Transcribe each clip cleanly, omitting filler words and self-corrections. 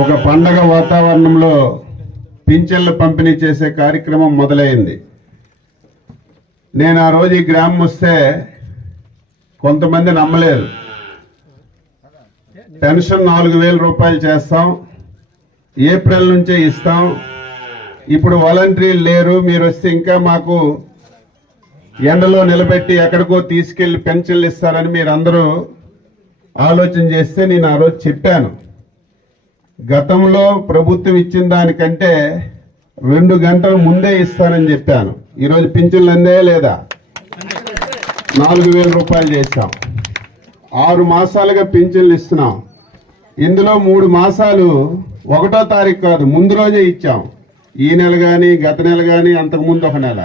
ఒక పండగ వాతావరణంలో పింఛన్లు పంపిణీ చేసే కార్యక్రమం మొదలైంది. నేను ఆ రోజు ఈ గ్రామం వస్తే కొంతమంది నమ్మలేదు. పెన్షన్ 4,000 రూపాయలు చేస్తాం, ఏప్రిల్ నుంచే ఇస్తాం, ఇప్పుడు వాలంటీర్లు లేరు, మీరు వస్తే ఇంకా మాకు ఎండలో నిలబెట్టి ఎక్కడికో తీసుకెళ్లి పెన్షన్లు ఇస్తారని మీరు అందరూ ఆలోచన చేస్తే నేను ఆ రోజు చెప్పాను. గతంలో ప్రభుత్వం ఇచ్చిన దానికంటే 2 గంటల ముందే ఇస్తానని చెప్పాను. ఈరోజు పింఛన్లు అందే లేదా? 4,000 రూపాయలు చేశాం. 6 మాసాలుగా పింఛన్లు ఇస్తున్నాం. ఇందులో 3 మాసాలు 1వ తారీఖు కాదు, ముందు రోజే ఇచ్చాం. ఈ నెల కానీ, గత నెల కానీ, అంతకుముందు 1 నెల.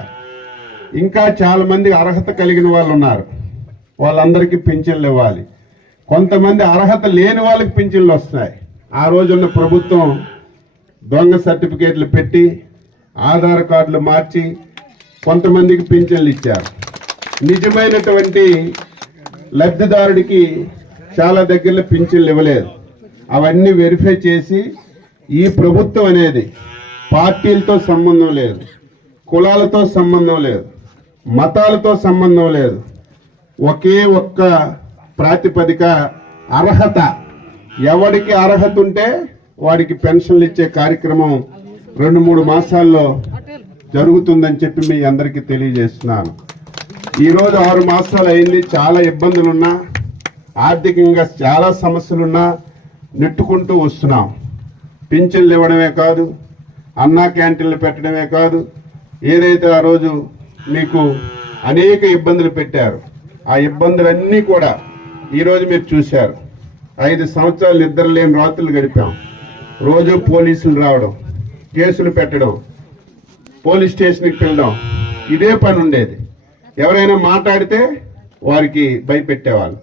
ఇంకా చాలా మంది అర్హత కలిగిన వాళ్ళు ఉన్నారు, వాళ్ళందరికీ పింఛన్లు ఇవ్వాలి. కొంతమంది అర్హత లేని వాళ్ళకి పింఛన్లు వస్తున్నాయి. ఆ రోజున్న ప్రభుత్వం దొంగ సర్టిఫికేట్లు పెట్టి ఆధార్ కార్డులు మార్చి కొంతమందికి పింఛన్లు ఇచ్చారు. నిజమైనటువంటి లబ్ధిదారుడికి చాలా దగ్గరలో పింఛన్లు ఇవ్వలేదు. అవన్నీ వెరిఫై చేసి ఈ ప్రభుత్వం అనేది పార్టీలతో సంబంధం లేదు, కులాలతో సంబంధం లేదు, మతాలతో సంబంధం లేదు, ఒకే ఒక్క ప్రాతిపదిక అర్హత. ఎవరికి అర్హత ఉంటే వాడికి పెన్షన్లు ఇచ్చే కార్యక్రమం 2-3 మాసాల్లో జరుగుతుందని చెప్పి మీ అందరికీ తెలియజేస్తున్నాను. ఈరోజు 6 మాసాలు అయింది. చాలా ఇబ్బందులున్నా, ఆర్థికంగా చాలా సమస్యలున్నా నెట్టుకుంటూ వస్తున్నాం. పింఛన్లు ఇవ్వడమే కాదు, అన్నా క్యాంటీన్లు పెట్టడమే కాదు, ఏదైతే ఆ రోజు మీకు అనేక ఇబ్బందులు పెట్టారు, ఆ ఇబ్బందులన్నీ కూడా ఈరోజు మీరు చూశారు. 5 సంవత్సరాలు నిద్ర లేని రాత్రులు గడిపాం. రోజు పోలీసులు రావడం, కేసులు పెట్టడం, పోలీస్ స్టేషన్కి వెళ్ళడం, ఇదే పని ఉండేది. ఎవరైనా మాట్లాడితే వారికి భయపెట్టేవాళ్ళు.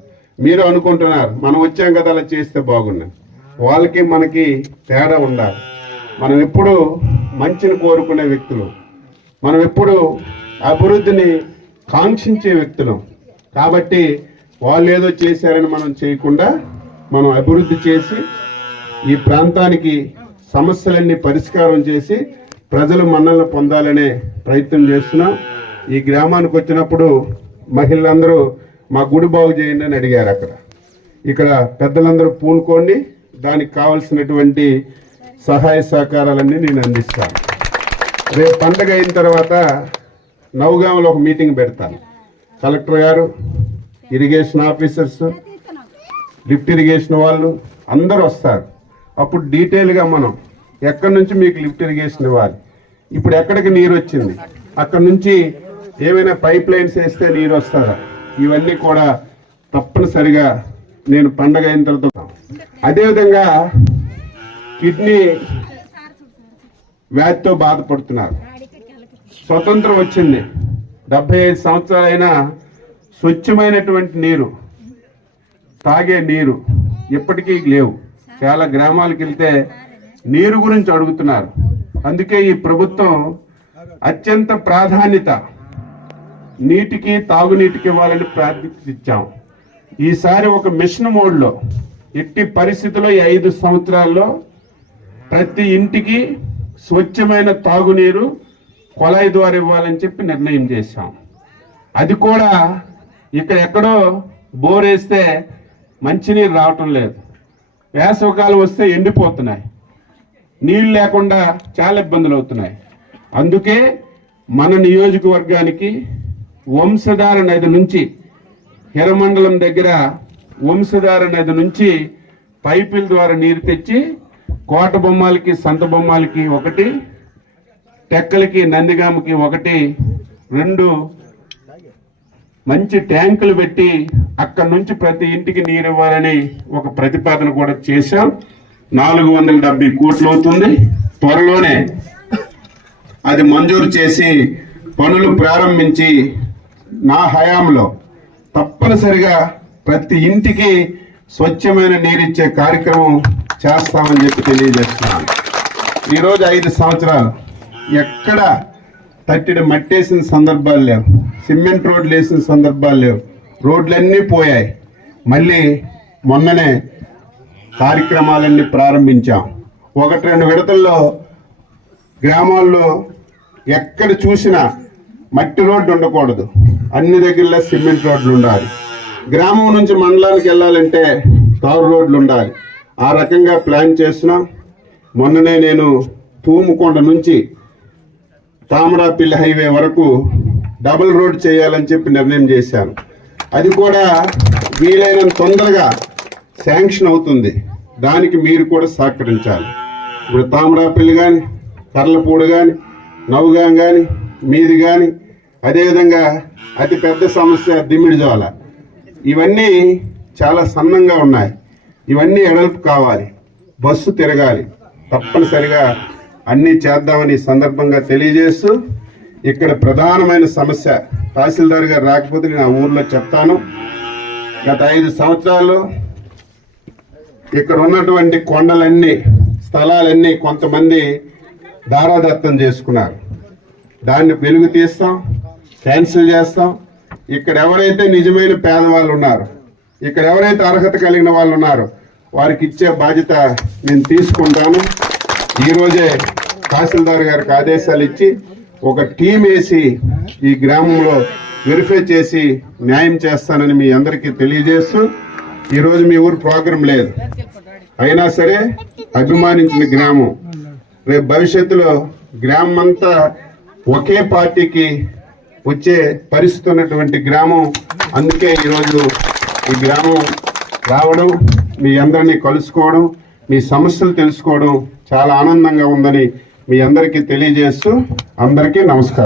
మీరు అనుకుంటున్నారు మనం వచ్చాం కదా అలా చేస్తే బాగున్నాయి. వాళ్ళకి మనకి తేడా ఉండాలి. మనం ఎప్పుడు మంచిని కోరుకునే వ్యక్తులు, మనం ఎప్పుడు అభివృద్ధిని కాంక్షించే వ్యక్తులు. కాబట్టి వాళ్ళు ఏదో చేశారని మనం చేయకుండా మనం అభివృద్ధి చేసి ఈ ప్రాంతానికి సమస్యలన్నీ పరిష్కారం చేసి ప్రజలు మన్నలను పొందాలనే ప్రయత్నం చేస్తున్నాం. ఈ గ్రామానికి వచ్చినప్పుడు మహిళలందరూ మా గుడి బాగు చేయండి అని అడిగారు. ఇక్కడ పెద్దలందరూ పూనుకోండి, దానికి కావలసినటువంటి సహాయ సహకారాలన్నీ నేను అందిస్తాను. రేపు పండగ అయిన తర్వాత నవగాంలో ఒక మీటింగ్ పెడతాను. కలెక్టర్ గారు, ఇరిగేషన్ ఆఫీసర్స్, లిఫ్ట్ ఇరిగేషన్ వాళ్ళు అందరూ వస్తారు. అప్పుడు డీటెయిల్గా మనం ఎక్కడి నుంచి మీకు లిఫ్ట్ ఇరిగేషన్ ఇవ్వాలి, ఇప్పుడు ఎక్కడికి నీరు వచ్చింది, అక్కడ నుంచి ఏమైనా పైప్ లైన్స్ వేస్తే నీరు వస్తుందా, ఇవన్నీ కూడా తప్పనిసరిగా నేను పండగ అయిన తర్వాత. అదేవిధంగా కిడ్నీ వ్యాధితో బాధపడుతున్నారు. స్వతంత్రం వచ్చింది, 75 సంవత్సరాలైనా స్వచ్ఛమైనటువంటి నీరు, తాగే నీరు ఇప్పటికీ లేవు. చాలా గ్రామాలకు వెళ్తే నీరు గురించి అడుగుతున్నారు. అందుకే ఈ ప్రభుత్వం అత్యంత ప్రాధాన్యత నీటికి, తాగునీటికి ఇవ్వాలని ప్రార్థించాం. ఈసారి ఒక మిషన్ మోడ్లో ఎట్టి పరిస్థితుల్లో ఈ 5 సంవత్సరాల్లో ప్రతి ఇంటికి స్వచ్ఛమైన తాగునీరు కొలాయి ద్వారా ఇవ్వాలని చెప్పి నిర్ణయం చేశాం. అది కూడా ఇక్కడ ఎక్కడో బోర్ వేస్తే మంచినీరు రావటం లేదు, వేసవకాలం వస్తే ఎండిపోతున్నాయి, నీళ్ళు లేకుండా చాలా ఇబ్బందులు అవుతున్నాయి. అందుకే మన నియోజకవర్గానికి వంశధార నది నుంచి, హిరమండలం దగ్గర వంశధార నది నుంచి పైపుల ద్వారా నీరు తెచ్చి కోట బొమ్మాలకి, సంత బొమ్మాలకి ఒకటి, టెక్కలకి, నందిగామకి ఒకటి, 2 మంచి ట్యాంకులు పెట్టి అక్కడి నుంచి ప్రతి ఇంటికి నీరు ఇవ్వాలని ఒక ప్రతిపాదన కూడా చేశాం. 470 కోట్లు అవుతుంది. త్వరలోనే అది మంజూరు చేసి పనులు ప్రారంభించి నా హయాంలో తప్పనిసరిగా ప్రతి ఇంటికి స్వచ్ఛమైన నీరిచ్చే కార్యక్రమం చేస్తామని చెప్పి తెలియజేస్తున్నాను. ఈరోజు 5 సంవత్సరాలు ఎక్కడ తట్టిన మట్టేసిన సందర్భాలు లేవు, సిమెంట్ రోడ్లు వేసిన సందర్భాలు లేవు, రోడ్లన్నీ పోయాయి. మళ్ళీ మొన్ననే కార్యక్రమాలన్నీ ప్రారంభించాం. 1-2 విడతల్లో గ్రామాల్లో ఎక్కడ చూసినా మట్టి రోడ్డు ఉండకూడదు, అన్ని దగ్గరలో సిమెంట్ రోడ్లు ఉండాలి. గ్రామం నుంచి మండలానికి వెళ్ళాలంటే తారు రోడ్లు ఉండాలి. ఆ రకంగా ప్లాన్ చేస్తున్నాం. మొన్ననే నేను తూముకొండ నుంచి తామరాపల్లి హైవే వరకు డబుల్ రోడ్ చేయాలని చెప్పి నిర్ణయం చేశాను. అది కూడా వీలైనంత తొందరగా శాంక్షన్ అవుతుంది. దానికి మీరు కూడా సహకరించాలి. ఇప్పుడు తామరాపల్లి కానీ, కర్లపూడి కానీ, నవగాం కానీ, మీది కానీ, అదేవిధంగా అతి పెద్ద సమస్య దిమ్మిడిజోల. ఇవన్నీ చాలా సన్నంగా ఉన్నాయి. ఇవన్నీ ఎడల్పు కావాలి, బస్సు తిరగాలి. తప్పనిసరిగా అన్నీ చేద్దామని ఈ సందర్భంగా తెలియజేస్తూ, ఇక్కడ ప్రధానమైన సమస్య తహసీల్దార్ గారు రాకపోతే నేను ఆ ఊర్లో చెప్తాను. గత 5 సంవత్సరాలు ఇక్కడ ఉన్నటువంటి కొండలన్నీ, స్థలాలన్నీ కొంతమంది దారాదత్తం చేసుకున్నారు. దాన్ని వెలుగు తీస్తాం, క్యాన్సిల్ చేస్తాం. ఇక్కడ ఎవరైతే నిజమైన పేదవాళ్ళు ఉన్నారో, ఇక్కడ ఎవరైతే అర్హత కలిగిన వాళ్ళు ఉన్నారో వారికి ఇచ్చే బాధ్యత నేను తీసుకుంటాను. ఈరోజే తహసీల్దార్ గారికి ఆదేశాలు ఇచ్చి ఒక టీం వేసి ఈ గ్రామంలో వెరిఫై చేసి న్యాయం చేస్తానని మీ అందరికీ తెలియజేస్తూ, ఈరోజు మీ ఊరు ప్రోగ్రాం లేదు, అయినా సరే అభిమానించిన గ్రామం. రేపు భవిష్యత్తులో గ్రామం అంతా ఒకే పార్టీకి వచ్చే పరిస్థితి ఉన్నటువంటి గ్రామం. అందుకే ఈరోజు ఈ గ్రామం రావడం, మీ అందరినీ కలుసుకోవడం, మీ సమస్యలు తెలుసుకోవడం చాలా ఆనందంగా ఉందని మీ అందరికీ తెలియజేస్తూ అందరికీ నమస్కారం.